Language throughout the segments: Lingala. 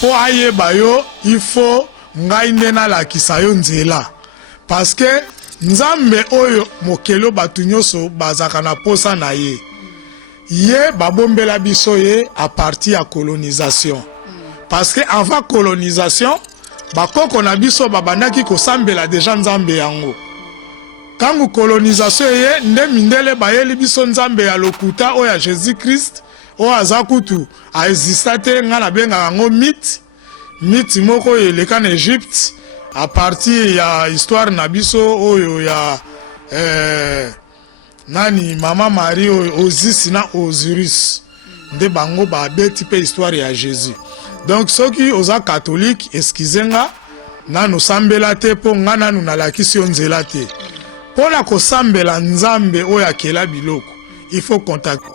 po ayeba yo il faut ngai ndena la kisayo nzela parce que nzambe oyo mokelo batu nyonso bazaka na posa na ye ye babombela biso ye à partir ya colonisation parce que avant colonisation bakoko na biso babandaki kosambela déjà nzambe yango kangu colonisation ye nde mindele bayeli biso nzambe ya lokuta oyo ya Jésus Christ oyo aza kutu aexista te nga na benga yango mythe moko eleka na Egypte à partir ya histoire na biso oyo ya nani mama Marie Osiris na Osiris nde bango babeti pe histoire ya Jésus. Donc soki oza catholique eskizenga nanu sambela te po nga nanu nalakisi yo nzela te pona kosambela nzambe oyo akela biloko il faut contacter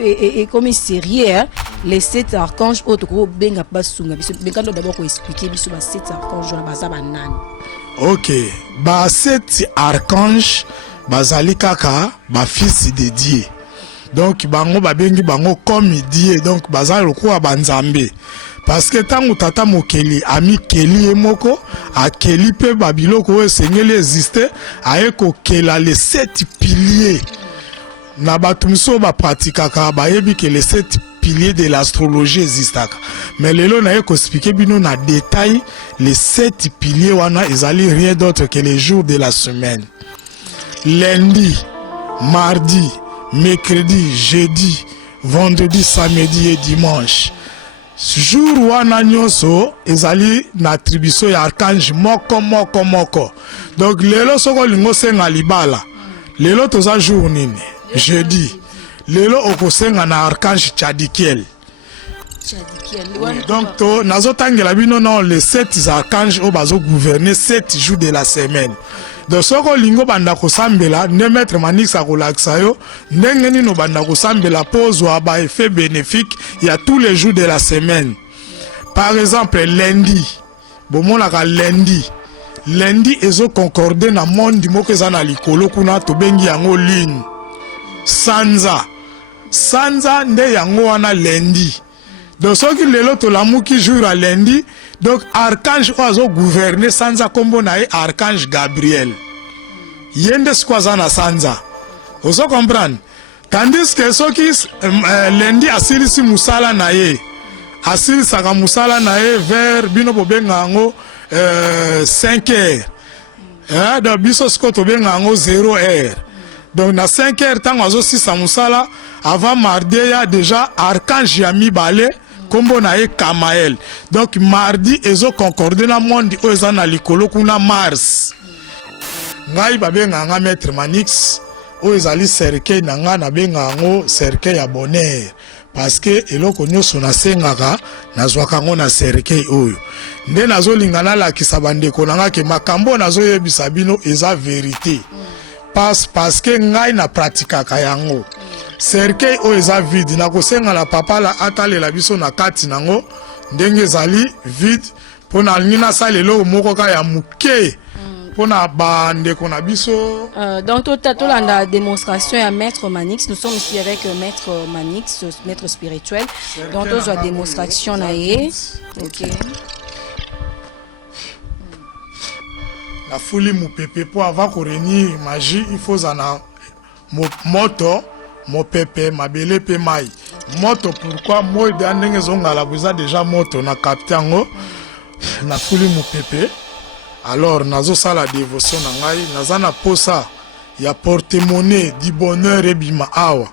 et comme sérieux hein, les 7 archanges autres gros benga basunga biso benga d'abord ko expliquer biso ba 7 archanges na baza banani. OK, ba 7 archanges bazali kaka ba fils de Dieu. Donc bango babengi bango comme Dieu, donc bazali lokola banzambe. Parce que tangu tata mokeli ami keli emoko akeli pe babiloko oyo sengeli existe ayeko kela les 7 piliers. Na batu miso ba pratikaka bayebi que les 7 piliers de l'astrologie existaka. Mais lelo na yeko expliquer bino na détail les 7 piliers wana ezali rien d'autre que les jours de la semaine. Lundi, mardi, mercredi, jeudi, vendredi, samedi et dimanche. Jour wana nyonso ezali na attribution ya archange moko. Donc lelo soko lingo senga libala. Lelo toza jour nini? Jeudi. Lelo okosenga na archange Tchadikiel. Oui, donc to nazotangela bino non les 7 archanges o bazo gouverner 7 jours de la semaine. Donc soko lingo banda kosambela ne maître Manix akolakisa yo ndenge nino banda kosambela pozwa ba effet bénéfique il y a tous les jours de la semaine. Par exemple lundi bomonaka lundi ezo concorder na monde moko eza na likolo kuna to bengi yango ligne sanza nde yango wana lundi. Donc soki lelo to lamuki jour à lundi donc archange ozo gouverner sanza kombo na ye archange Gabriel yende skwaza na sanza ozo comprendre tandis que soki lundi asilisi musala na ye asilisaka musala na ye vers bino bobenga yango 5 heures donc biso siko tobenga yango 0 heure. Donc na 5 heures tango azo sisa musala avant mardi ya déjà archange ya mibale kombo na ye Kamael. Donc mardi ezo concorde na monde oyo eza na likolo kuna Mars. Ngai babenga nga maître Manix oyo ezali cercueil na nga na benga yango cercueil ya bonheur parce que eloko nyonso nasengaka nazwaka ngo na cercueil oyo nde nazolinga nalakisa bandeko na nga ke makambo nazoyebisa bino eza vérité parce que ngai na pratikaka yango. Cercueil oyo eza vide nakosenga na papa la atalela biso na kati nango ndenge ezali vide pona alingi nasala eloko moko ka ya muke pona bandeko na biso. Donc tolanda démonstration ya maître Manix, nous sommes ici avec maître Manix, maître spirituel. Donc tozwa démonstration na ye. OK. La folie mupepe po avant ko réunir magie il faut zana moto mopepe mabele pe mai moto pourquoi moi de ndenge zongala buza déjà moto na captango na folie mupepe. Alors nazo sala dévotion na ngai nazana posa ya porte-monnaie du bonheur ebima awa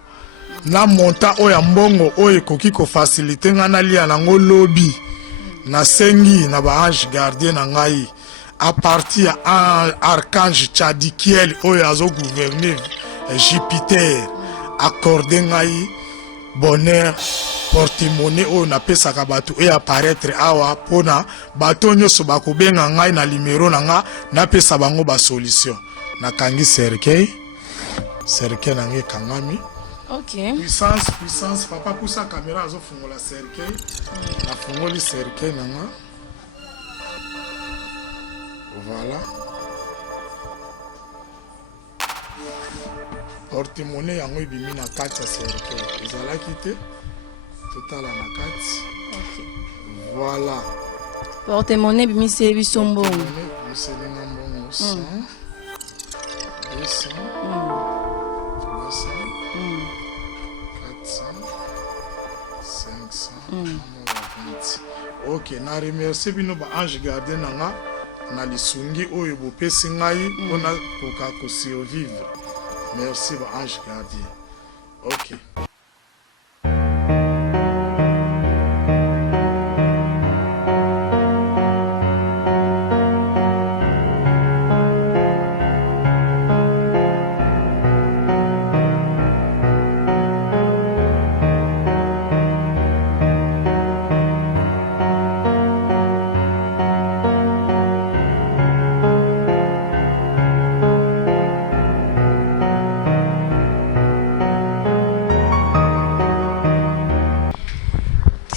na monta oya mbongo oyo koki ko faciliter ngana lia nango lobby na sengi na ba ange gardien na ngai à partir à archange Tchadikiel oyo azo gouverner Jupiter accordé ngai bonheur porte-monnaie oyo napesaka bato et apparaître awa pona bato nyonso bakobenga ngai na numéro na nga napesa bango ba solution nakangi cercueil nange kangami. OK. Puissance papa poussa caméra azo fungola cercueil na fungoli cercueil nanga. Voilà. Porte-monnaie yango ibimi na kati ya cercueil ezalaki te totala na kati. OK. Voilà. Porte-monnaie, bimisi bisombo. C'est les nombres 100, 200, 300, 400, 500, 20. Ok, na remercie bino ba ange gardien nanga na lisungi oyo bopesi ngai mpona koka kosurvivre. Merci ba ange gardien. Ok.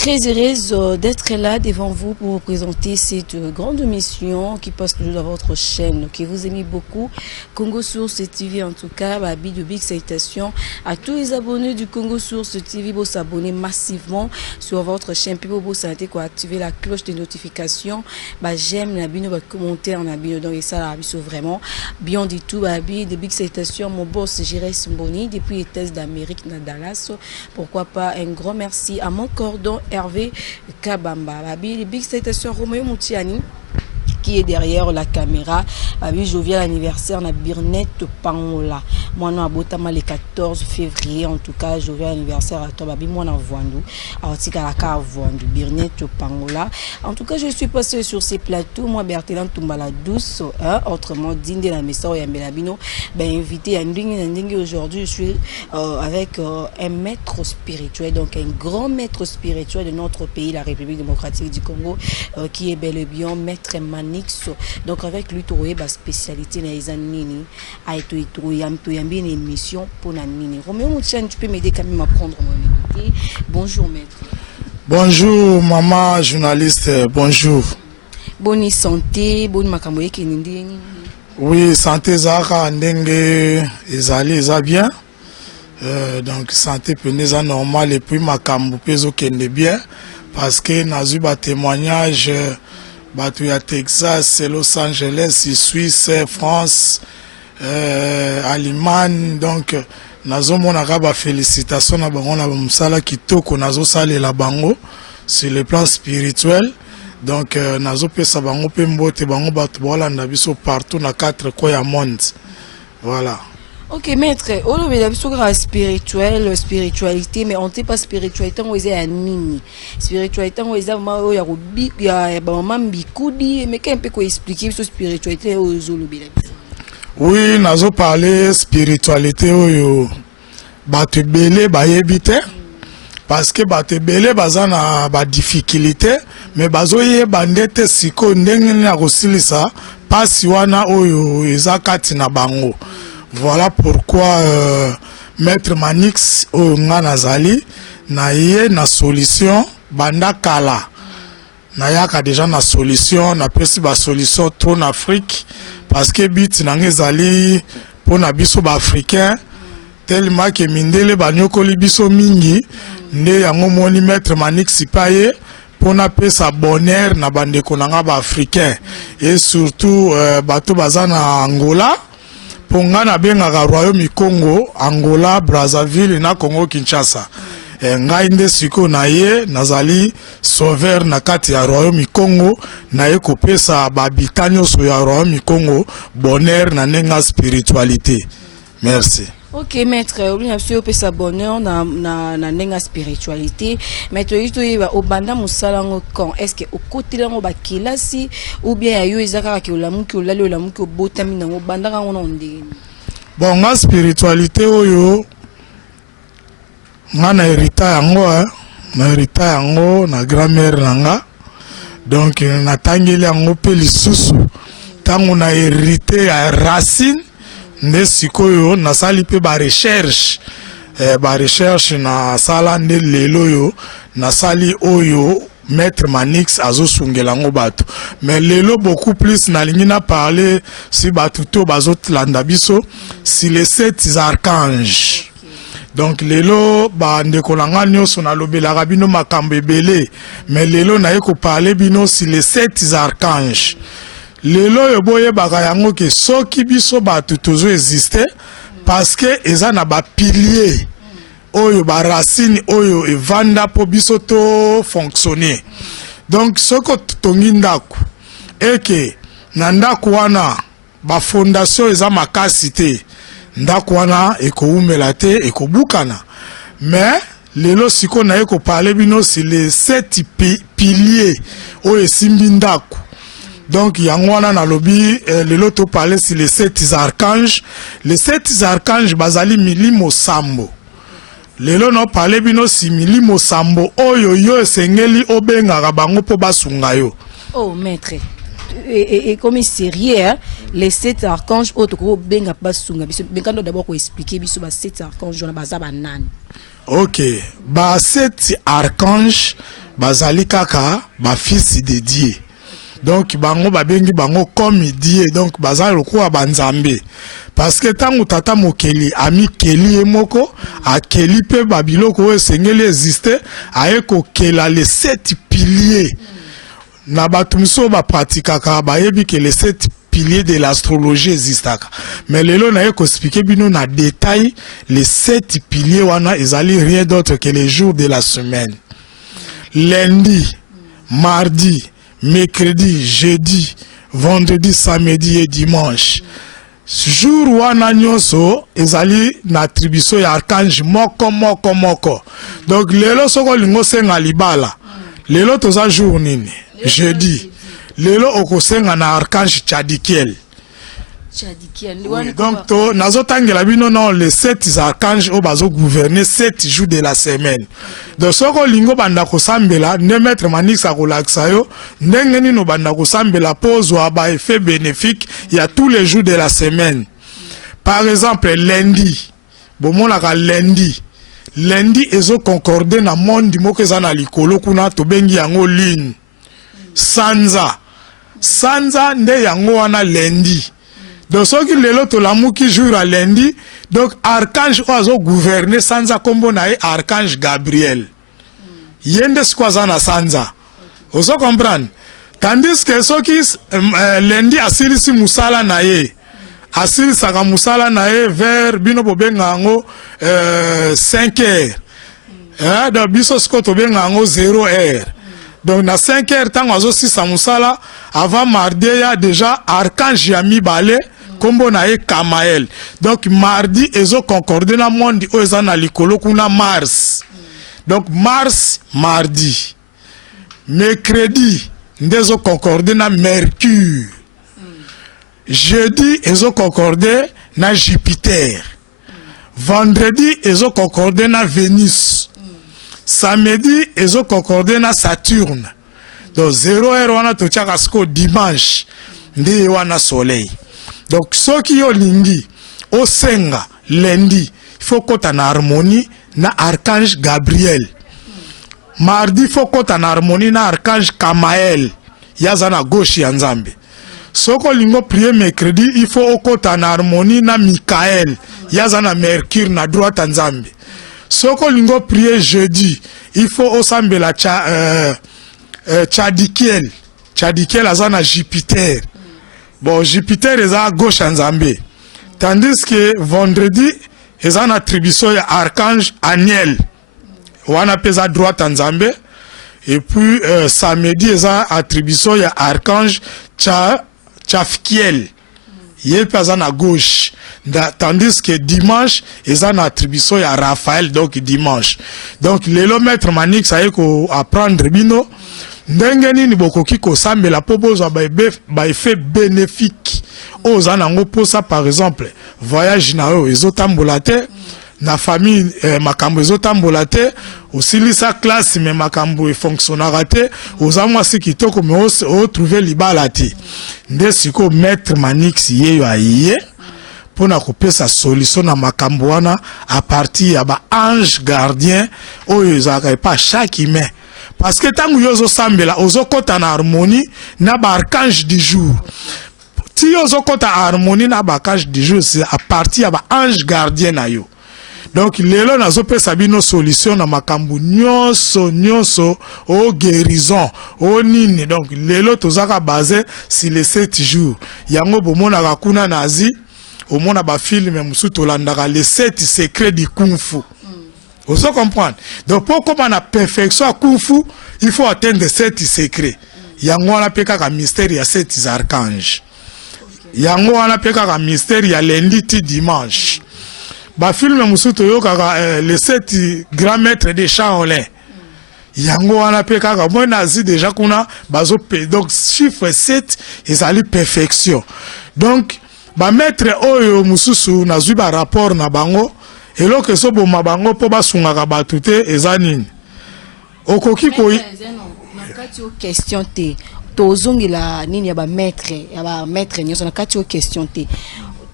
Très heureuse d'être là devant vous pour vous présenter cette grande mission qui passe toujours dans votre chaîne, que vous aimez beaucoup. Congo Source TV, en tout cas, de big salutations à tous les abonnés du Congo Source TV. Vous s'abonner massivement sur votre chaîne. Puis vous santé quoi, activer la cloche de notification. J'aime la bino, commentaire la bino, donc ça la biso vraiment bien du tout. De big salutations, mon boss Jérès Mboni depuis les États d'Amérique, na Dallas. Pourquoi pas un grand merci à mon cordon Hervé Kabamba. Les big salutations Roméo Moutiani qui est derrière la caméra. Jovial anniversaire na Birnette Pangola. Moi na botama le 14 février en tout cas jovial anniversaire à toi babi moi na Voandu. Artika la ka Voandu Birnette Pangola. En tout cas je suis passé sur ces plateaux moi Berthelin Tumbala douce autrement Dinde la Messa ya Melabino invité à Ndingi aujourd'hui je suis avec un maître spirituel donc un grand maître spirituel de notre pays la République démocratique du Congo qui est bel et bien maître Manix. Donc avec lui trouver ma spécialité na ezanini a été trouvé un peu une émission pour la nini. Roméo Moutiani, tu peux m'aider quand même à prendre mon invité. Bonjour maître. Bonjour maman journaliste, bonjour. Bonne santé, bonne makamboye qui nindi. Oui, santé zaka ndenge ezali eza bien. Donc santé peneza normal et puis makambo pezo kende bien parce que nazu ba témoignage Batou ya Texas, Los Angeles, Suisse, France, Allemagne, donc nazo monaka ba félicitations na bango na musala kitoko nazo sale la bango sur le plan spirituel. Donc nazo pesa bango pe mbote bango batu bolanda biso partout na 4 coins du monde. Voilà. Ok maître, on a sur la spiritualité, mais on ne sait pas spiritualité on est à nini. Spiritualité on est à maman ya robi ya maman bikudi, mais qu'un peu quoi expliquer sur spiritualité aux zolobila. Oui, nazo parler spiritualité oyo batu belé ba yebite parce que batu belé bazana ba difficulté, mais bazo yeba ndete siko ndenge na kosilisa pasi wana oyo ezakati na bango. Voilà pourquoi Maître Manix nga nazali na ye na solution banda kala na yaka déjà na solution na pesi ba solution trop en Afrique parce que bit na ngezali pour na biso ba africain tellement que mindele banyokoli biso mingi nde yango moni Maître Manix paye pour na pesa bonheur na bandeko nanga ba africain et surtout bato bazana Angola. Ponga na bengaka Royaume Congo, Angola, Brazzaville na Congo Kinshasa. Ngai nde siko na ye nazali sauveur na kati ya Royaume Congo na ye kopesa babitanyo so ya Royaume Congo bonheur na nenga spiritualité. Merci. Ok maître, on a sûr pesa bonheur na nenga spiritualité. Maître ito yeba obanda musala ngo quand est-ce que au côté là ngo bakilasi ou bien ayo ezaka ki olamuki olali olamuki obotami na ngo banda ngo ndenge. Bon nga spiritualité oyo nga na hérita yango na grand-mère nanga. Donc na tangeli yango pe lisusu tango na hérité ya racine nde sikoyo nasali pe ba recherche na sala nde lelo yo nasali oyo Maître Manix azosungela ngo bato mais lelo beaucoup plus nalingi na parler si batu to bazot landa biso si les 7 archanges Donc lelo ba ndeko nanga nyonso na lobelaka bino makambo ebele, mais lelo na yeko parler bino si les 7 archanges. Lelo yo boye baka yango ke soki biso bato tozo exister parce que eza na ba pilier oyo ba racine oyo evanda po biso to fonctionner. Donc soko tongi ndako eke na ndako wana ba fondation eza makasi te, ndako wana ekoumela te ekobukana. Mais lelo siko na yeko parler bino si les 7 piliers oyo esimbi ndako. Donc yango wana na lobi lelo to parler si les 7 archanges. Les 7 archanges bazali milimo sambo. Lelo no parler bino si milimo sambo oyo yo esengeli obengaka bango po basunga yo. Oh maître, et comme c'est rien, les 7 archanges autres benga basunga biso. Benga d'abord ko expliquer biso ba 7 archanges na bazaba nani. OK, ba 7 archanges bazali kaka ba fils de Dieu. Donc bango babengi bango comme Dieu, donc bazali lokola banzambe. Parce que tango tata mokeli ami keli emoko akeli pe babiloko esengeli existe ayeko kela les 7 piliers. Na batumso ba pratikaka bayebi que les 7 piliers de l'astrologie existaka. Mais lelo na yeko expliquer bino na détail les 7 piliers wana ezali rien d'autre que les jours de la semaine. Lundi, mardi, mercredi, jeudi, vendredi, samedi et dimanche. Jour wana nyonso ezali na attribution ya archange moko. Donc lelo soko lingo senga libala. Lelo toza jour nini? Jeudi. Lelo okosenga na archange Tchadikiel. Oui, donc to nazo tangela bino non les 7 archanges o bazo gouverner 7 jours de la semaine. Donc soko lingo banda ko sambela ne maître Manix akolakisa yo ndenge nino banda ko sambela pose wa ba effet bénéfique il y a tous les jours de la semaine. Par exemple lundi, bomona ka lundi ezo concorder na monde moko ezana likolo kuna to bengi yango lune. Sanza nde yango wana lundi. Donc ce qui lelo to lamuki jour à lundi, donc archange oazo gouverner Sanza kombo na archange Gabriel. Yende skwaza na Sanza. Oso comprendre. Tandis que ce qui lundi asilisi musala na ye. Asilisaka musala na ye vers bino bobenga ngo 5 heures. Donc biso sko to benga ngo 0 heure. Donc na 5 heures tango azo sisa musala avant mardi ya déjà archange ya mibale kombo na ye Kamael. Donc mardi ezo concorde na monde o eza na likolo kuna Mars. Donc Mars mardi. Mercredi ndezo concorde na Mercure. Jeudi ezo concorde na Jupiter. Vendredi ezo concorde na Vénus. Samedi ezo concorde na Saturne. Donc 0 heure wana to tchaka sko dimanche ndi wana soleil. Donc ceux qui ont lingi au senga lundi, il faut qu'on ait en harmonie na archange Gabriel. Mardi il faut qu'on ait en harmonie na archange Kamael. Yazana gauche ya Nzambe. Soko lingo prier mercredi, il faut qu'on ait en harmonie na Michael. Yazana Mercure na droite Nzambe. Soko lingo prier jeudi, il faut osambe la Tchadikiel. Tchadikiel azana Jupiter. Bon, Jupiter est à gauche en Zambie. Tandis que vendredi, ils ont une attribution à archange Aniel. On appelle à droite en Zambie. Et puis, samedi, ils ont une attribution à archange Tchafkiel. Il est à gauche. Tandis que dimanche, ils ont une attribution à Raphaël, donc dimanche. Donc, les maître Manix, ça y est, apprendre bino. Ndenge nini bokoki kosambela po bozwa ba effet bénéfique ozanango posa par exemple voyage na yo ezotambola te na famille makambo ezotambola te osilisa classe mais makambo fonctionnera te ozamwa si kitoko mais o trouver libala te nde siko maître Manix yeyo ayiye pona kopesa solution na makambo wana à partir ya ba ange gardien oyo ezaka pas chaque humain. Parce que tant que yozo sambela ozo kota na harmonie na ba archange du jour. Si yozo kota harmonie na ba archange du jour c'est à partir ya ba ange gardien na yo. Donc lelo nazopesa bino solution na makambo nyonso o guérison o nini. Donc lelo tozaka basé sur les 7 jours. Yango bomona kakuna nazi au mona ba film musu tolandaka les 7 secrets du kung fu. Vous comprenez? Donc pour comment la perfection à kung fu, il faut atteindre 7 secrets. Yango wana peka ka mystère ya 7 archanges. Yango wana peka ka mystère ya lundi ti dimanche. Ba film musu toyoka les 7 grands maîtres de Shaolin. Yango wana peka ka moi nazi déjà kuna bazo pe. Donc chiffre 7 ezali perfection. Donc ba maître oyo mususu nazwi ba rapport na bango eloko so boma bango po basungaka bato te eza nini okoki koyi na kati o question te tozongela nini ya ba maître nyonso na kati o question te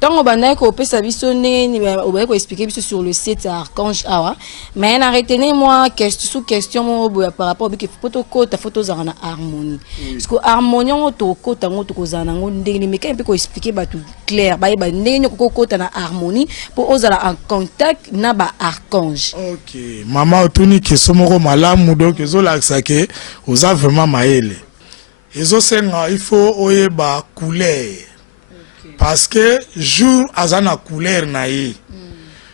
tant bana ko pesa biso nini oba ko expliquer biso sur le site archange awa mais na retenir moi question question mo par rapport à photo kota photo za na harmonie parce que harmonie on to kota ngo to kozana ngo ndenge mais quand ko expliquer ba tout clair ba ndenge ko kota na harmonie pour ozala en contact na ba archange. OK mama otuni question moko malamu donc ezola ke oza vraiment maele ezo senga il faut oyeba couleur. Parce que jour azana couleur na ye.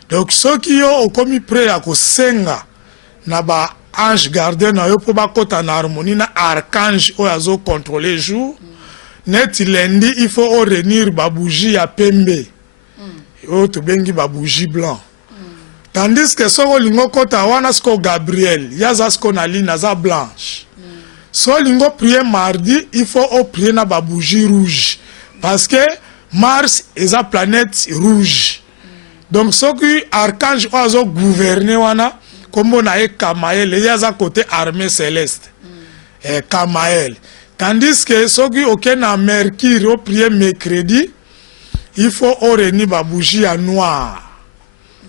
Donc ceux qui ont commis prêt à kosenga na ba ange gardien na yo po ba kota na harmonie na archange o azo contrôler jour. Net lundi il faut réunir ba bougie ya pembe. O to bengi ba bougie blanc. Tandis que so lingo kota wana sko Gabriel, yaza sko na lina za blanche. So lingo prier mardi, il faut prier na ba bougie rouge parce que Mars est la planète rouge. Donc, ce qui archange oiseau gouverner wana, comme on a Kamael, il y a à côté armée céleste. Kamael. Tandis que ce qui aucun a Mercure au prier mercredi, il faut réunir la bougie à noir.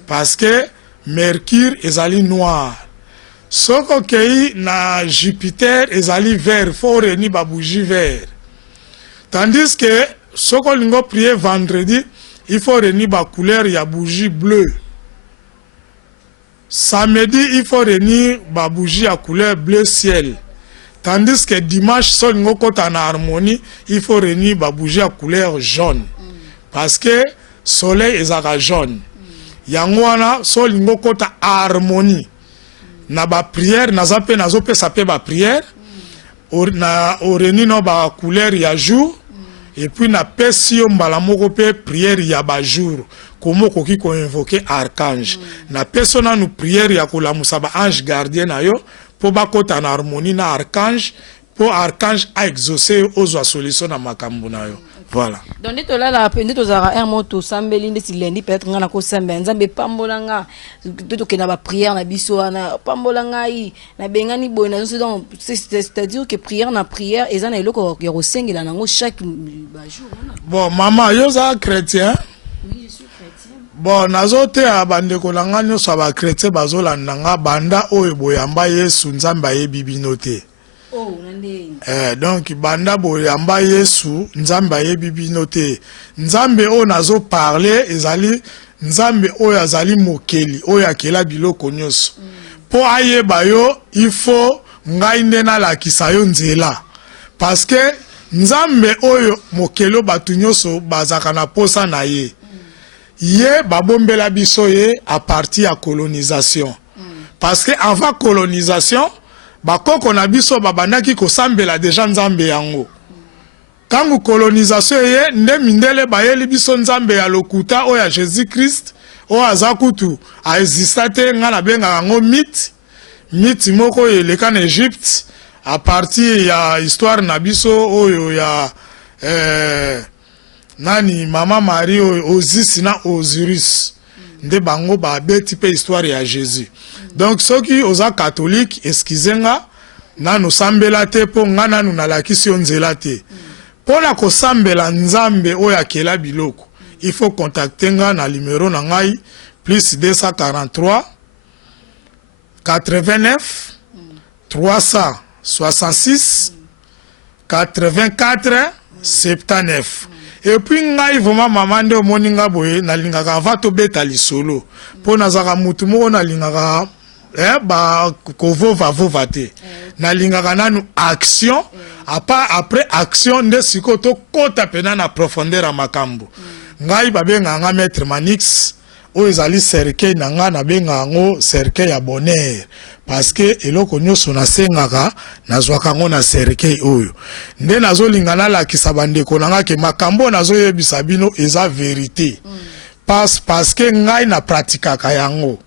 Parce que Mercure est allé noir. Ce qui na Jupiter est allé vert, il faut réunir la bougie vert. Tandis que ce qu'on va prier vendredi, il faut réunir la couleur, il y a bougie bleue. Samedi, il faut réunir la bougie à couleur bleu ciel. Tandis que dimanche, si on est en harmonie, il faut réunir la bougie à couleur jaune. Parce que le soleil est jaune. Yangwana, si on est en harmonie, na ba prière, na zape sape ba prière, na réunir la couleur ya jour. Et puis na pesio mbalamoko pe prière ya ba jour comment koki ko invoquer archange na persona nous prière ya ko lamusa ba ange gardien na yo po ba kota na harmonie na archange pour archange a exaucer aux solution na makambo na yo. Voilà. Donc ndeto la la pende to zara un moto sambeli ndeti lendi peut-être ngana ko sembe nzambe pambolanga to ke na ba prière na biso na pambolanga yi na bengani bona donc c'est-à-dire que prière na prière ezana eloko ya kosengela nango chaque jour. Bon maman yo za chrétien? Oui, je suis chrétien. Bon nazote abandeko langa nyoso ba chrétien bazolanda nga banda oyo boyamba Yesu nzambe ayebi bino te. Oh, donc banda boyamba Yesu nzambe ayebi bino te. Nzambe o nazo parler ezali nzambe oyo azali mokeli oyo akela biloko nyonso. Po ayeba yo il faut ngai nde nalakisa yo nzela. Parce que nzambe oyo mokelo batu nyonso bazaka na posa na ye. Ye babombela biso ye à partir ya colonisation. Parce que avant colonisation bakoko na biso babandaki kosambela deja nzambe yango. Kangu colonisation ye nde mindele bayeli biso nzambe ya lokuta oya Jésus Christ o azakutu a existate ngana benga ngo mythe moko eleka na Egypte à partir ya histoire na biso oyo ya nani mama Marie Osis na Osiris nde bango ba beti pe histoire ya Jésus. Donc ceux qui osa catholique excusez-nga nanu sambela te po ngana nu nalakisi onzela te. Pona ko sambela nzambe oyo akela biloko. Il faut contacter nga na numéro na ngai plus 243 89 366 84 79. et puis ngai vraiment maman nde moninga boye na lingaka va to beta lisolo po nazaka mutu moko na lingaka ba kovo va vovate na lingaka nanu action après action nde siko to kota pena na profondeur a makambo ngai babenga nga maître Manix o ezali cercueil na nga na benga ngo cercueil ya bonheur parce que eloko nyonso nasengaka nazwaka ngo na cercueil oyo nde nazolingana lakisa bandeko na nga ke makambo nazoyebisa bino eza vérité parce que ngai na pratikaka yango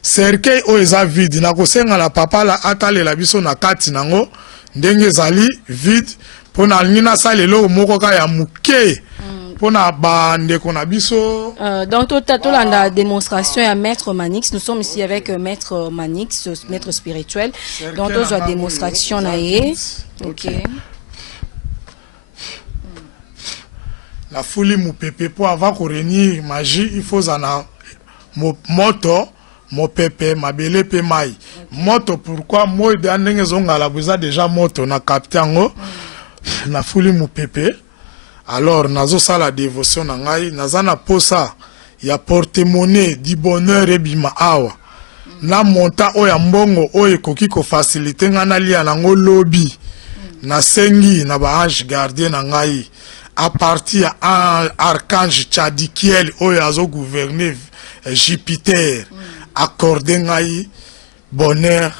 cercueil oyo eza vide nakosenga na papa la atalela biso na kati nango ndenge ezali vide mpo na alingi nasala eloko moko ka ya moke pona bandeko na biso. Donc tout la démonstration à Maître Manix, nous sommes ici avec Maître Manix, maître spirituel. Donc la démonstration na ye. OK. La folie mu pepe pour avoir coreni magie, il faut zana moto mo pepe mabele pe mai. Moto pourquoi moi de ndenge zonga la buza déjà moto na capté ngo. La folie mu pepe. Alors, nazo sa la dévotion na ngai, nazana posa ya porte-monnaie di bonheur ebima awa. Na monta oya mbongo oye koki ko faciliter ngana lia nango lobby. Na sengi na ba ange gardien na ngai. A partir ya archange Tchadikiel oya azo gouverner Jupiter. Accordé ngai bonheur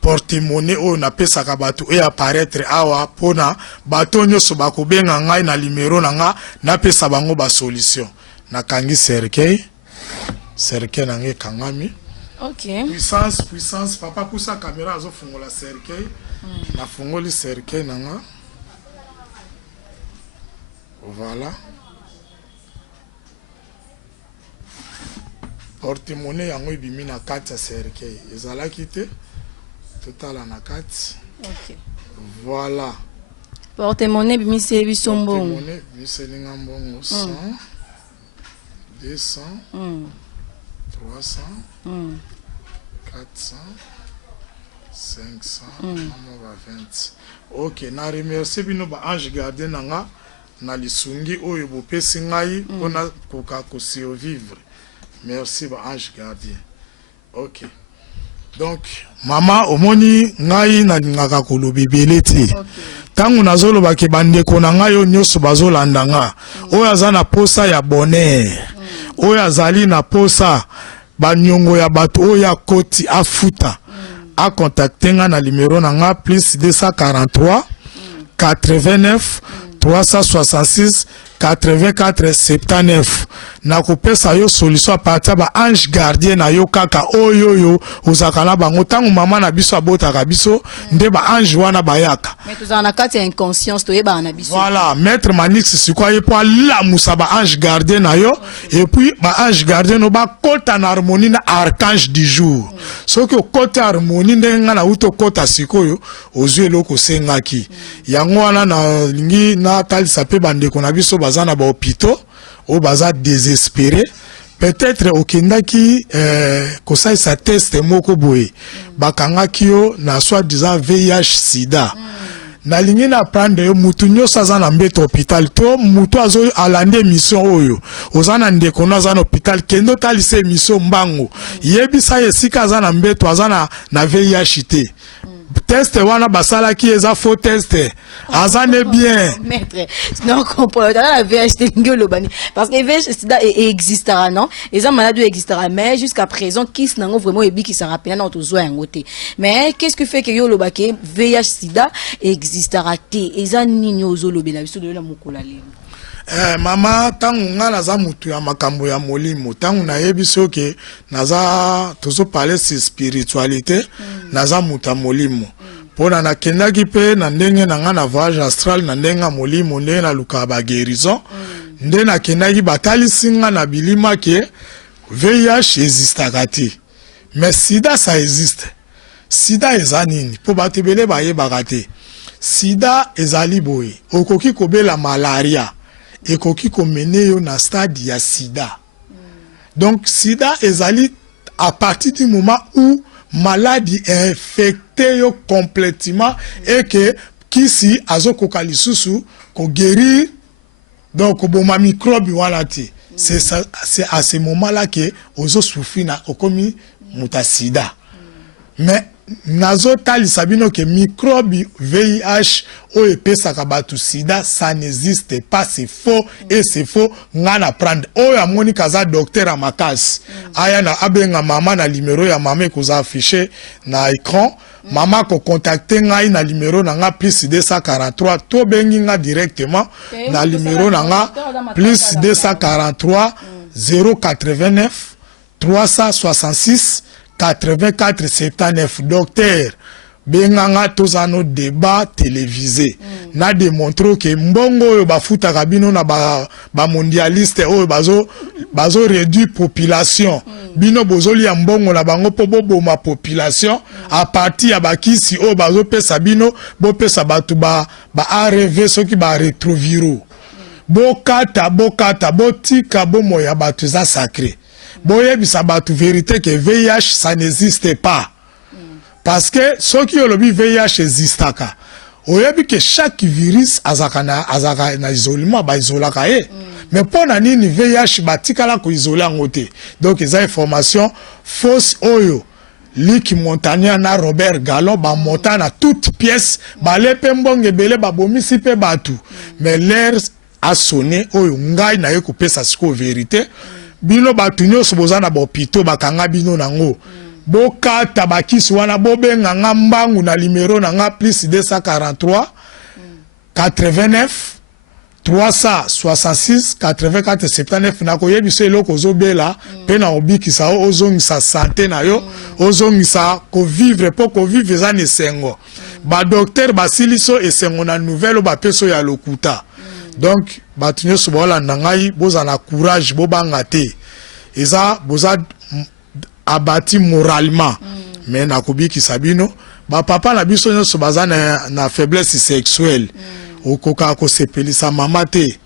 porte-monnaie oyo napesaka bato e apparaître awa pona bato nyonso bakobenga ngai na numéro na nga napesa bango ba solution nakangi cercueil nange kangami. OK. Puissance papa kusa caméra azo fungola cercueil na fungoli cercueil nanga voilà porte-monnaie yango ebimi na kati ya cercueil ezalaki te total en akati. OK. Voilà. Porte-monnaie bimisi bisombo. Porte-monnaie bimisi ngambongo 100 200 300 400 500 20. OK, na remercie bino ba ange gardien nanga na lisungi oyo bopesi ngai pona koka ko survivre. Merci ba ange gardien. OK. Donc, maman, omoni ngai na ngaka kolobi beleti. Tangu nazoloba ke bandeko na ngai yo nyoso bazolanda nga. Oyo aza na posa ya bonheur. Oyo azali na posa banyongo ya bato oyo koti afuta. A contacter nga na numéro na nga plus 243 89 366 84 79 na kopesa yo solution a partir ba ange gardien na yo kaka oyo uzakala bango tangu mama na biso abotaka biso nde ba ange wana bayaka mais tous en akati inconscience to yeba na biso. Voilà, maître Manix sikwaye po la musa ba ange gardien na yo et puis ba ange gardien no ba kota na harmonie na archange du jour. Soki okota harmonie ndenga na uto kota sikoyo ozwe loko sengaki yango wana na lingi na talisa pe bandeko na biso bazana ba hôpitaux au baza désespéré peut-être okendaki kosa sa test moko boye bakangaki yo na soi-disant VIH sida na lingi na prendre yo mutu nyoso aza na mbeto hôpital to mutu azo alande mission oyo ozana ndeko na aza na hôpital kendo talise mission mbango yebisa esika aza na mbeto aza na VIH te test wana basala ki eza faux test azane bien maître non comprendre la VIH ngolo bani parce que VIH sida existera non eza maladie existera mais jusqu'à présent qui nango vraiment ebi qui ça rappelle notre zo yangote mais qu'est-ce que fait que yo lobake VIH sida existera te eza nini ozolobela biso de la mokola lelo. Mama tangu nga naza mutu ya makambo ya molimo tangu nayebi soke naza tozo parler sur spiritualité naza mutu ya molimo pona nakendaki pe na ndenge na nga na voyage astral na ndenge molimo ndenge na luka ba guérison nde nakendaki batalisi nga na bilima ke VIH existaka te mais sida ça existe. Sida eza nini po bato ebele bayebaka te sida ezali boye okoki kobela malaria et koki komene yo na stade ya sida. Donc sida ezali à partir du moment où maladie est infectée yo complètement et que kisi azokoka lisusu ko guérir donc boma microbe wana te. C'est à ce moment-là que ozo souffrir na okomi mutasida. Mais nazo tali sabino que microbe VIH o epesa kabatu sida, ça n'existe pas, c'est faux et c'est faux. Ngana prendre o ya moni kaza docteur amakas. Aya na abenga mama na numéro ya mama ko za affiché na écran. Mama ko contacter ngai na numéro na nga plus 243 to bengi nga directement na numéro na nga plus 243 089 366 84 79. Docteur benganga tozano débat télévisé na démontre que mbongo oyo bafuta kabino na ba mondialiste oyo bazo réduire population bino bozoli ya mbongo na bango po boboma population à partir ya bakisi oyo bazo pesa bino bo pesa batu ba ARV soki ba rétroviro bokata botika bomoya batu za sacré boyebisa batu vérité que VIH ça n'existe pas. Parce que ce qui est le VIH existe. Oyebi que chaque virus azaka na isolement ba isolaka e. Mais pour nani ni VIH batikala ko isoler ngote. Donc les informations fausses oyo. Liki Montagna na Robert Gallo ba montana toute pièce ba lepe mbonge bele ba bomisi pe batu. Mais l'air a sonné oyo ngai na yeko pesa siko vérité. Bino batu nyonso bozana ba hôpitaux bakanga bino nango. Boka tabakisi wana bobenga nga mbangu na numéro na nga plus 243 89 366 84 79 na koyebiso eloko ozobela pe na obikisa ozongisa santé na yo ozongisa ko vivre po ko vivre eza nesengo ba docteur basiliso esengo na nouvelle ba peso ya lokuta. Donc batu nyonso bolanda ngai bozana courage bobanga te eza boza abati moralement mais nakobi kisabino ba papa na biso nyonso baza na faiblesse sexuelle okoka ko sepelisa mama te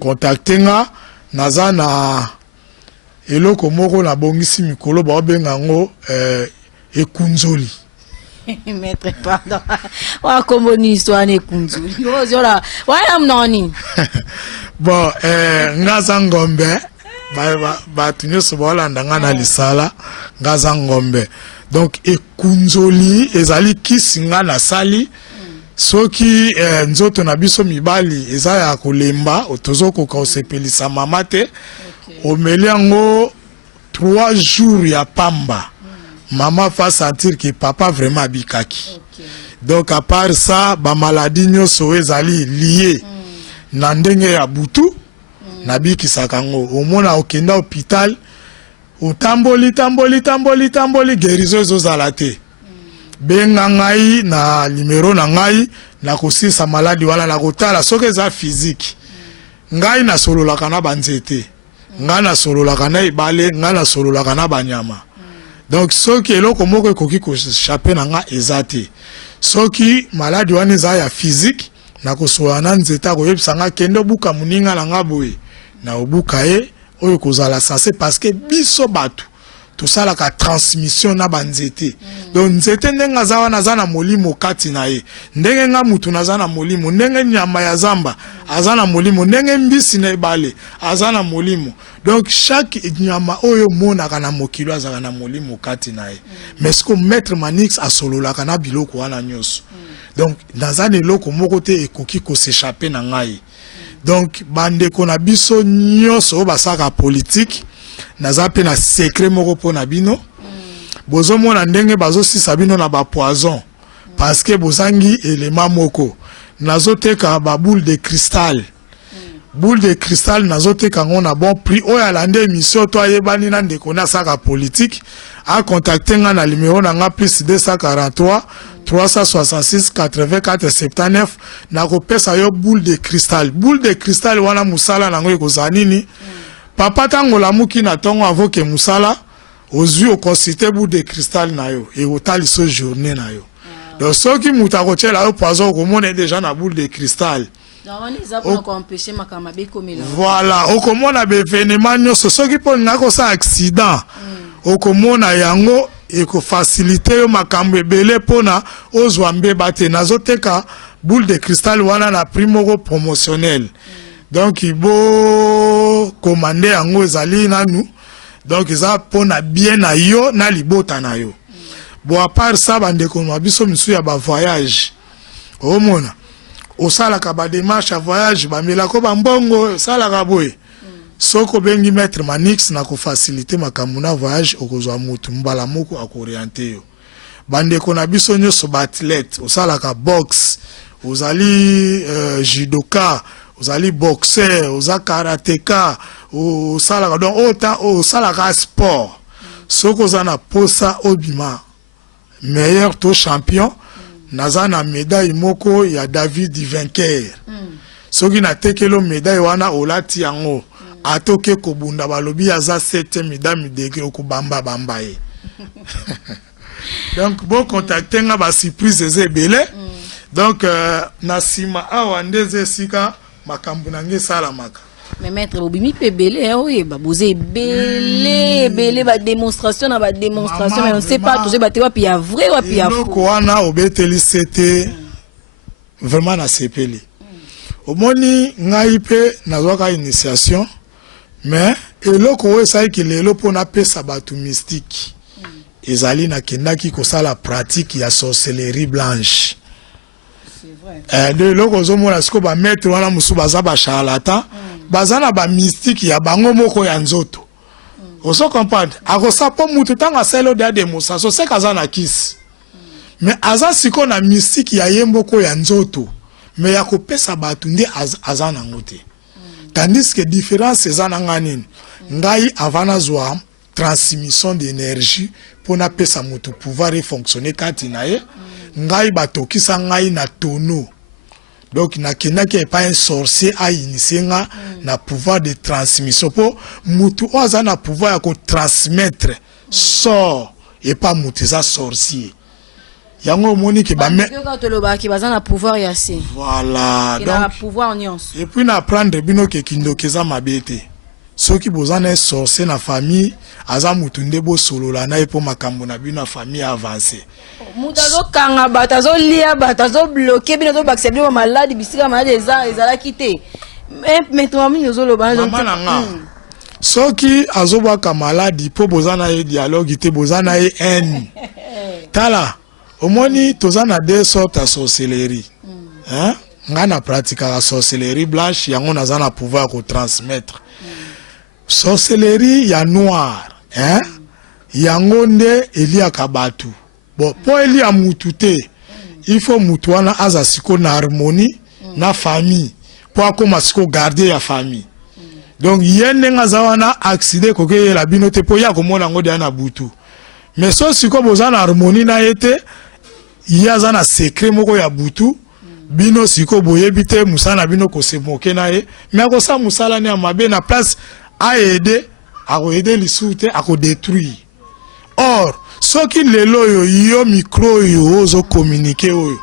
contacter nga naza na eloko moko na bongisi mikolo ba benga ngo ekunzoli. Maître pardon wa komoni histoire ekunzoli ozola wala mnoni bon ngaza ngombe batu nyonso bolanda nga na lisala ngaza ngombe. Donc ekunzoli ezali kisinga na sali soki nzoto na biso mibali eza ya kolemba otozokoka osepelisa mama te omeli yango 3 jours ya pamba maman va sentir que papa vraiment abikaki. Donc à part ça ba maladie nyonso ezali lié na ndenge ya butu nabikisaka ngo omona okenda hôpital otamboli guérison ezozala te. Benga ngai na numéro na ngai na kosisa maladi wana na kotala soki eza physique ngai na sololaka na banzete ngai na sololaka na ebale ngai na sololaka na banyama. Donc soki eloko moko ekoki kochape na nga eza te. Soki maladi wana eza ya physique na kosola na nzeta koyebisa nga kende obuka moninga na nga boye na obuka ye oyo kozala sensé parce que biso batu tosalaka transmission na banzete. Donc nzete ndenge aza wana aza na molimo kati na ye ndenge nga mutu naza na molimo ndenge nyama ya zamba aza na molimo ndenge mbisi na ebale aza na molimo. Donc chaque nyama oyo monaka na mokilo azaka na molimo kati na ye. Mais ce que maître Manix asololaka na biloko wana nyonso. Donc naza na eloko moko te ekoki ko s'échapper na ngai. Donc bandeko na biso nyonso basaka politique naza pe na secret moko po na bino bozo mona ndenge bazo sisa bino na ba poison parce que bozangi élément moko nazoteka ba boule de cristal boule de cristal nazoteka ngo na bon prix oyo alande émission to ayebani na ndeko na saka politique a contacter nga na numéro na nga plus 243 366 84 79 na kopesa yo boule de cristal wana musala nango ekozala nini papa tango lamuki na tongo avoke musala ozwi okonsite boule de cristal na yo e otali so journée na yo. Donc soki muta kochela yo poison okomona déjà na boule de cristal. Voilà, okomona be événement nyonso soki po ngako sa accident okomona yango eko faciliter yo makambo ebele pona ozwa mbeba te nazoteka boule de cristal wana na prix moko promotionnel donc il faut commander yango ezali nanu donc ça pour na bien na yo na libota na yo bon à part ça bande ko mabiso misu ya ba voyage o mona o sala ka ba démarche à voyage ba mela ko ba mbongo sala ka boye soko bengi maître manix na ko faciliter makambo na voyage okozwa mutu mbala moko akorienter yo bande ko na biso nyoso ba athlète o sala ka boxe ozali judoka ozali boxeur oza karateka o sala donc autant o sala ka sport soko za na posa obima meilleur to champion naza na médaille moko ya David du vainqueur soki na tekelo médaille wana olati yango atoke kobunda balobi aza 7e médaille degré okubamba bamba ye donc bon contacter nga ba surprise ezebele donc na sima awa ndeze sika makambo nange salamaka mais maître obimi pe belé oui ba bosé belé ba démonstration na ba démonstration mais on sait pas tout ça ba te wa pia vrai wa pia faux ko wana obeteli c'était vraiment na sepeli omoni ngai pe nazwaka initiation mais eloko oyo esali lelo mpona pesa bato mystique ezali nakendaki kosala pratique ya sorcellerie blanche. De eloko ozomona siko bametre wana mosusu baza bacharlatan baza na bamystike ya bango moko ya nzoto oso comprendre akosa mpo mutu ntango asali odeya démonstration seka aza na kisi mais aza siko na mystique ya ye moko ya nzoto mais ya kopesa bato nde aza nango te tandis que différence eza na nga nini ngai avant nazwa transmission d'énergie mpona pesa moto pouvoir efonctionner kati na ye ngai batokisa ngai na tonneau donc nakendaki epai un sorcier ainitie nga na pouvoir de transmission po mutu oyo aza na pouvoir ya kotransmettre sort epa mutu eza sorcier yango omoni ke baza na pouvoir ya se voilà donc pouvoir nyonso et puis na apprendre bino ke kindoki eza mabe te soki boza na sorcier na famille aza mutu nde bosolola na ye mpo makambo na bino na famille avance mutu azokanga bato azolia bato azobloke bino azobakisa bino bamaladi bisika maladi ezalaki te maintenant mini ozoloba mama na nga soki azobwaka maladi mpo boza na ye dialogue te boza na ye haine tala omoni toza na deux sortes ya sorcellerie nga na pratikaka sorcellerie blanche yango naza na pouvoir ya kotransmettre sorcellerie ya noir yango nde eliaka bato bon po elia mutu te il faut mutu wana aza siko na harmonie na famille po akoma siko garder ya famille donc ye ndenge aza wana accident kokeyela bino te po ya komona yango deya na butu mais so siko boza na harmonie na ye te ye aza na secret moko ya butu bino siko boyebi te musala na bino kosemoke na ye mais akosa musala ne ya mabe na place aide akoede lisusu te akodétruire or soki lelo oyo yo micro oyo ozokommunike oyo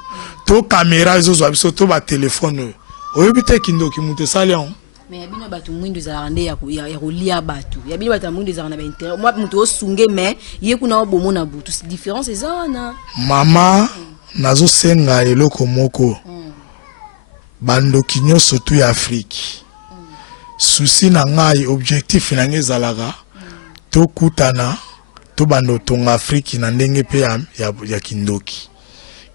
to caméra ezozwa biso to batelefone oyo oyebi te kindoki mutu esali yango mais bino bato mwindo ezalaka nde ya kolia bato ya bino bato ya mwindo ezalaka na baintere mwa mutu osunge mais ye kuna obomona butu différence eza wana mama nazosenga eloko moko bandoki nyonso tu ya Afrique souci na ngai objectif na ngai ezalaka tokutana to bando tonga Afrique na ndenge pe ya kindoki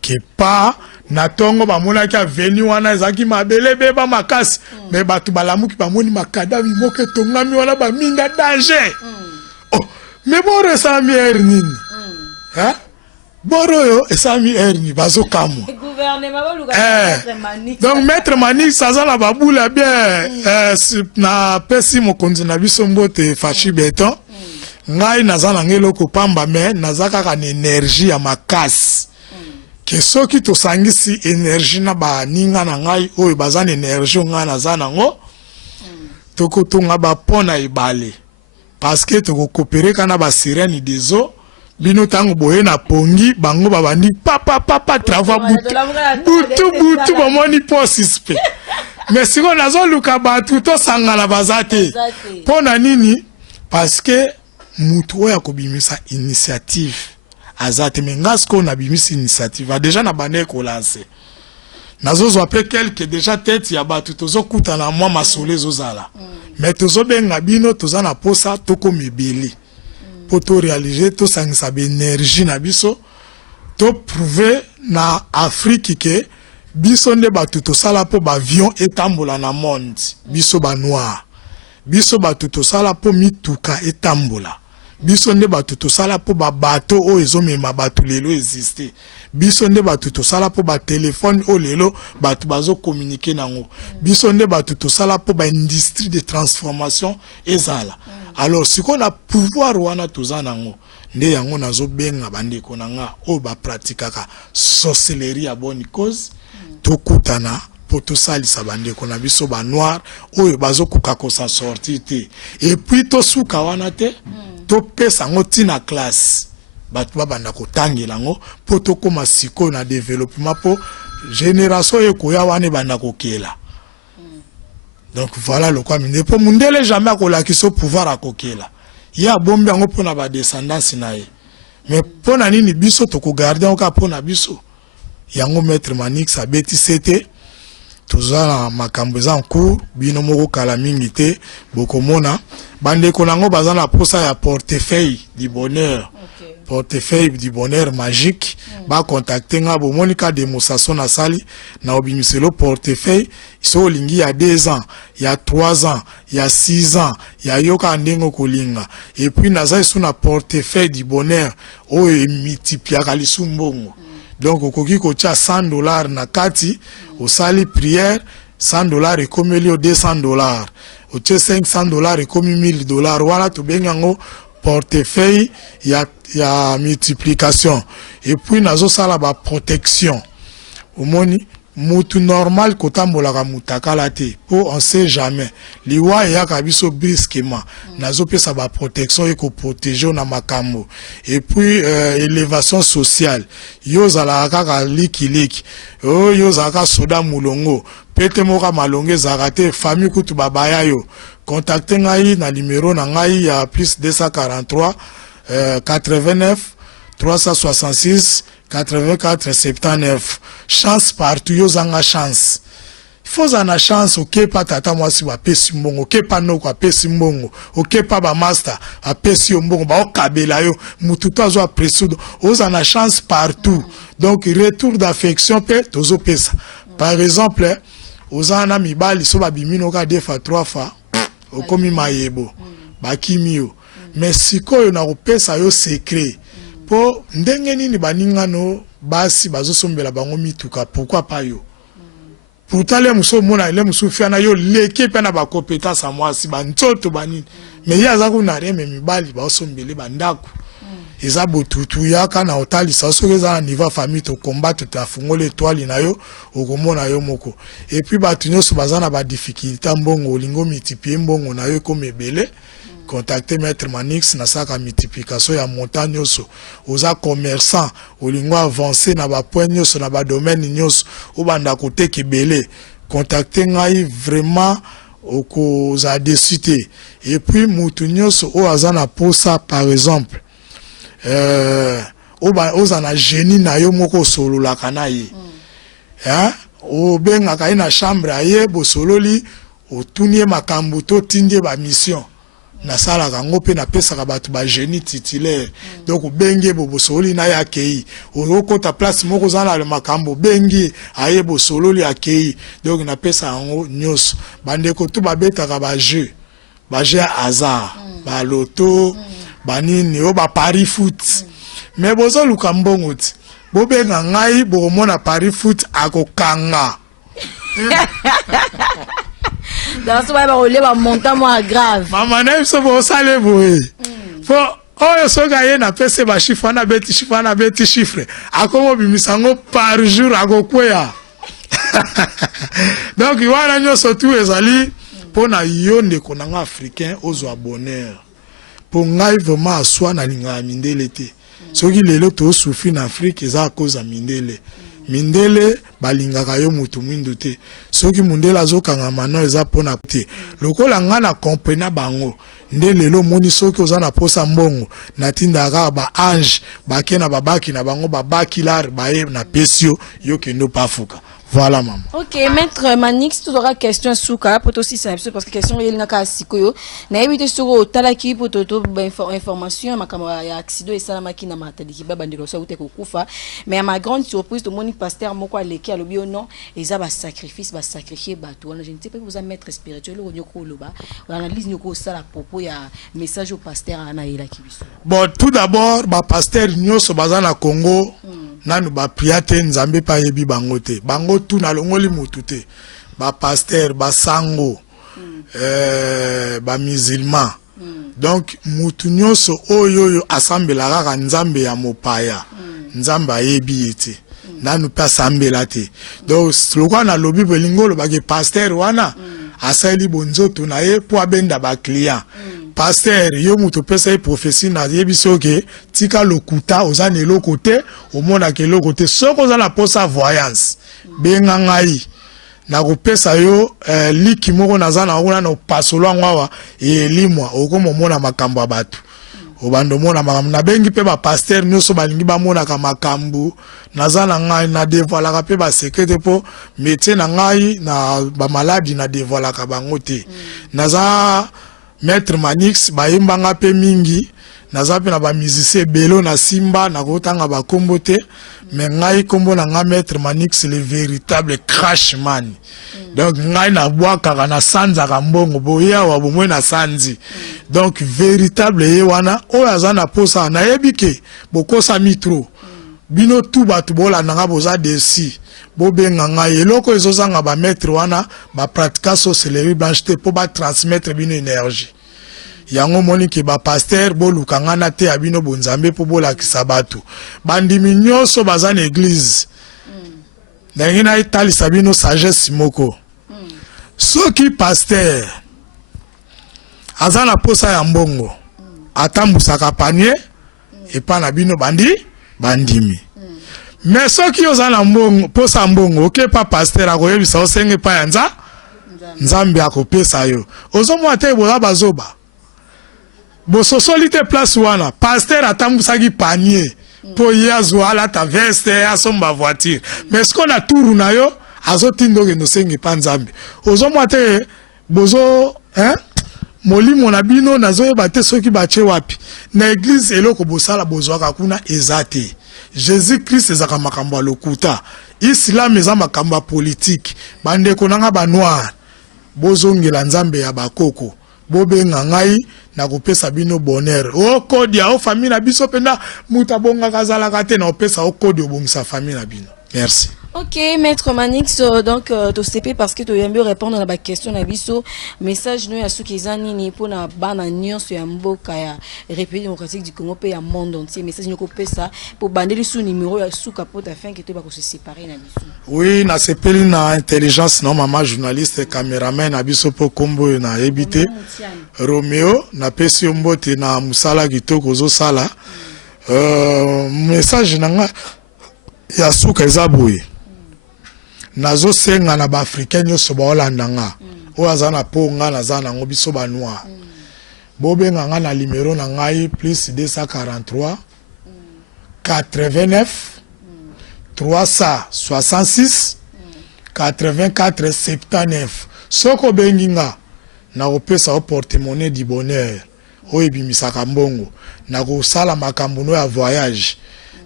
ke pa na tongo bamonaki aveni wana ezaki mabele beba makasi mais bato balamuki bamoni makadami moke tongami wana baminga danger oh mais boro esami er nini boro yo esami er ni bazokamwa donc maître Manix aza na babula bien na pesi mokonzi na biso mbote fachi beton ngai naza na ngeloko pamba mais naza kaka na énergie ya makasi ke soki tosangisi énergie na baninga na ngai oyo baza na énergie ngai naza nango tokotonga bapona ebale parce que tokokopere kana basirene des eaux bino tango boye na pongi bango babandi papa trava butu bamoni po suspect mais siko nazoluka bato tosangana baza te mpo na nini parce que mutu oyo akobimisa initiative aza te me nga sikoyo nabimisi initiative déjà na bande kolanse nazozo après quelques déjà tête ya batu tozo kutana mwa masole zozala mais tozo benga bino toza na posa toko mebeli po to réaliser to sangisa be énergie na biso to prouver na Afrique ke biso nde batu tosala po ba avion etambola na monde biso ba noir biso batu tosala po mituka etambola biso nde batu tosala po ba bateau o ezomema batu lelo existe biso nde batu tosala po ba téléphone o lelo batu bazo communiquer nango biso nde batu tosala po ba industrie de transformation ezala alors siko na pouvoir wana toza nango nde yango nazo benga bandeko nanga o ba pratikaka sorcellerie ya bonne cause tokutana po tosalisa bandeko na biso ba noir oyo bazokuka kosa sortir te et puis tosuka wana te topesa ngo tina classe batu babanda kotangela ngo po tokoma siko na développement po génération ekoya wana banda kokela donc voilà le quoi mine po mundele jamais akolakisa pouvoir akokela ya bombe yango pona ba descendance na ye mais pona nini biso tokogarder oka pona biso yango maître Manix abeti c'était toza na makambo eza en cours bino moko kala mingi te bokomona bandeko nango baza na posa ya portefeuille du bonheur portefeuille du bonheur magique ba contacter nga bo monika démonstration na sali na obimiselo portefeuille so olingi ya 2 ans ya 3 ans ya 6 ans ya yoka ndengo kolinga et puis naza isu na portefeuille du bonheur o multiplier lisumbongo donc okoki kotia $100 na kati osali prière $100 ekomeli o $200 otie $500 ekomi $1000 wana tobenga ngo portefeuille ya multiplication et puis nazo sala ba protection omoni mutu normal kotambolaka mutakala te po on sait jamais liwa ya kabiso brusquement nazo pesa ba protection eko protéger na makambo et puis élévation sociale yo zala kaka likiliki yo zaka soda mulongo pete moka malonge zakate famille kutu babaya yo contacter ngai na numéro na ngai ya plus 243 89 366 84 79 chance partout yo zanga chance faut zana chance ok pa tata mwasi ba pesi mbongo ok pa noko apesi mbongo ok pa ba master apesi mbongo ba okabela yo mutu to azo apresudo ozana chance partout donc retour d'affection pe tozo pesa par exemple ozana mibali so ba bimino ka 2 fois 3 fois okomi mayebo bakimio mais sikoyo na kopesa yo secret po ndenge nini baningano basi bazosombela bango mituka pourquoi pas yo pourtant les muso mona les muso fiana yo leke pe na ba compétence à moi si bantoto banini mais ya za kuna reme mibali basombele bandako eza botutu yaka na otali sasoke za niveau famille to combattre ta fungola étoile na yo okomona yo moko et puis batunyo so bazana ba difficulté mbongo olingo multiplier mbongo na yo comme ebele contacter maître Manix na saka multiplication ya montagne oso oza commerçant olingo avancer na ba point nyoso na ba domaine nyoso obanda koteka ebele contacter ngai vraiment okoza desité et puis mutu nyoso o azana posa par exemple oza na génie na yo moko sololaka na ye obengaka ye na chambre aye bosololi otunie makambo to tindie ba mission na sala kango pe na pesa ka batu ba génie titulaire donc benge bosololi na ya kei oroko ta place moko zana le makambo bengi aye bosololi akei donc na pesa ngo nyos bandeko tu babeta ka ba jeu hasard ba loto banini o ba Paris foot mais bozo luka mbongo ti bobenga ngai bomona Paris foot akokanga dans ce moment on lève un montant moins grave maman na so bo sale boy for oyo so gaye na pese ba chiffre na beti chiffre akomo bimisango par jour akokweya donc wana nyoso tu ezali pona yonde konanga africain ozwa bonheur pour ngai vraiment aswa na linga mindele te soki lelo to souffrir en Afrique eza à cause ya mindele balingaka yo mutu mwindu te soki mundele azokanga mano eza pona te lokola nga na comprena bango nde lelo moni soki oza na posa mbongo natindaka ba ange bakena babaki na bango babaki lar baye na pesio yo kendo pafuka Voilà, maman. Ok, maître Manix, tu auras question souka pour aussi c'est parce que question il n'a qu'à sikoyo. Na éviter sur au talaki pour toto information ma caméra ya accident et ça la machine à matali qui ba bandelo ça ou te kokufa. Mais à ma grande surprise de Monique Pasteur moko aleki à lobby non et ça va sacrifice va sacrifier bateau. Je ne sais pas vous un maître spirituel ou nyoko loba. On analyse nyoko ça la propos ya message au pasteur ana ila kibiso. Bon, tout d'abord, ba pasteur nyonso baza na Congo. Nanu ba priate nzambe pa yebi bango te. Bango tu na longoli mutu te. Ba pasteur, ba sango, ba musulman. Donc mutu nyonso oyo asambela kaka nzambe ya mopaya. Nzambe ayebi ete. Nanu pa sambela te. Donc lokwa na lobi belingolo ba ke pasteur wana asali bonzoto na ye po abenda ba client. Pasteur, yo mutu pesa e prophétie na yebiso ke tika lokuta ozane lokote au mona ke lokote soko ozana posa voyance benga ngai na kopesa yo liki moko nazana ona no pasolo ngwa e limwa okomo mona makambo ya batu obando mona makambo na bengi pe ba pasteur nyoso balingi ba mona ka makambo nazana ngai na devoila ka pe ba secret po métier na ngai na ba maladie na devoila ka bango te naza Maître Manix bayimba nga pe mingi nazape na ba musicien belo na simba na kotanga ba kombo te mais ngai kombo na nga Maître Manix le véritable crash man. Donc ngai na bwaka na sanza ka mbongo boya wa bomwe na sanzi. Donc véritable ye wana o azana posa na yebike bokosa mitro bino tu batu bola nanga boza desi bobenga ngai eloko ezozanga ba maître wana ba pratika sorcellerie blanche te po ba transmettre bino énergie yango moni ke ba pasteur boluka ngana te abino bonzambe po bolakisa batu bandimi nyonso baza na église ndenge na italisa bino sagesse moko soki pasteur azana posa ya mbongo atambusaka panier epa na bino bandimi mais soki ozana mbongo posa mbongo oke pa pasteur akoyebisa osenge pa ya nzambe akopesa yo ozomwa te bola bazoba bososoli te place wana pasteur atambusaki panier po ye azwa alata veste asomba voiture mais ce qu'on a touru na yo azotindoke nosenge pa nzambe ozomwa te bozo molimo na bino nazoyeba te soki bache wapi na église eloko bosala bozwaka kuna eza te Jésus Christ ezaka makambo ya lokuta islam eza makambo ya politique bandeko nanga ba noir bozongela nzambe ya bakoko bobenga ngai na kopesa bino bonheur o kodi ya o famille na biso penda muta bonga kazalaka te na opesa o kodi obongisa famille na bino. Merci. Ok, Maître Manix, donc, tu sais parce que tu viens de répondre à la question, Nabiso, message nous, à ceux qui ont ni pour na bana nion sur un beau kaya, République démocratique du Congo, pays à monde entier, message nous couper ça, pour bander sous numéro, sous capote afin que tu vas se séparer, Nabiso. Oui, na sepeli na intelligence, non, maman journaliste, caméraman, Nabiso pour combo, na ebité, Romeo, na pesi mbote, na musala, gito, kozo sala, message nanga, ya suka ezabouye. Nazo senga na ba africain nyonso ba Holanda nga o azana po nga nazana ngo biso ba noir bobenga nga na numéro na ngai plus 243 89 366 84 79 soko bengi nga na kopesa o porte-monnaie du bonheur o ebimisaka mbongo na kosala makambo no ya voyage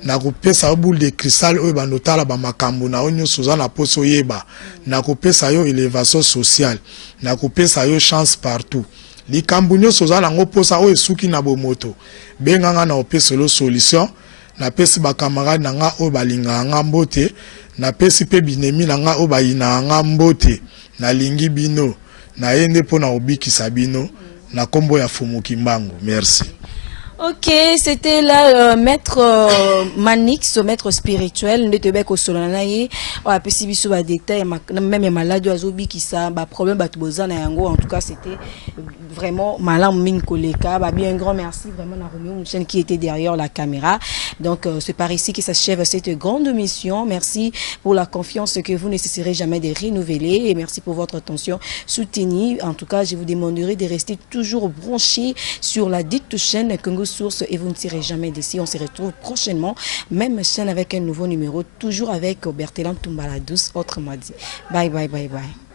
na kopesa boule de cristal oyo bandotala ba makambo na onyo soza na poso yeba na kopesa yo élévation sociale na kopesa yo chance partout likambo nyo soza na ngo posa oyo suki na bomoto benganga na opesa lo solution na pesi ba camarade na nga oyo balinga nga mbote na pesi pe binemi na nga oyo bayina nga mbote na lingi bino na yende po na obikisa bino na kombo ya Fumuki Mbangu. Merci. Ok, c'était là maître Manix, maître spirituel, ne te bec au solanaye, on a pu suivre sur les détails, même maladie azobi qui ça, bah problème bah tout na yango, en tout cas c'était vraiment malin mine koleka, bah bien un grand merci vraiment à Roméo Mouchen qui était derrière la caméra. Donc c'est par ici que s'achève cette grande mission. Merci pour la confiance que vous ne cesserez jamais de renouveler et merci pour votre attention soutenue. En tout cas, je vous demanderai de rester toujours branchés sur la dite chaîne Congo Source et vous ne tirez jamais d'ici. On se retrouve prochainement, même chaîne avec un nouveau numéro, toujours avec Berthelin Toumbala Douce, autrement dit. Bye bye bye bye.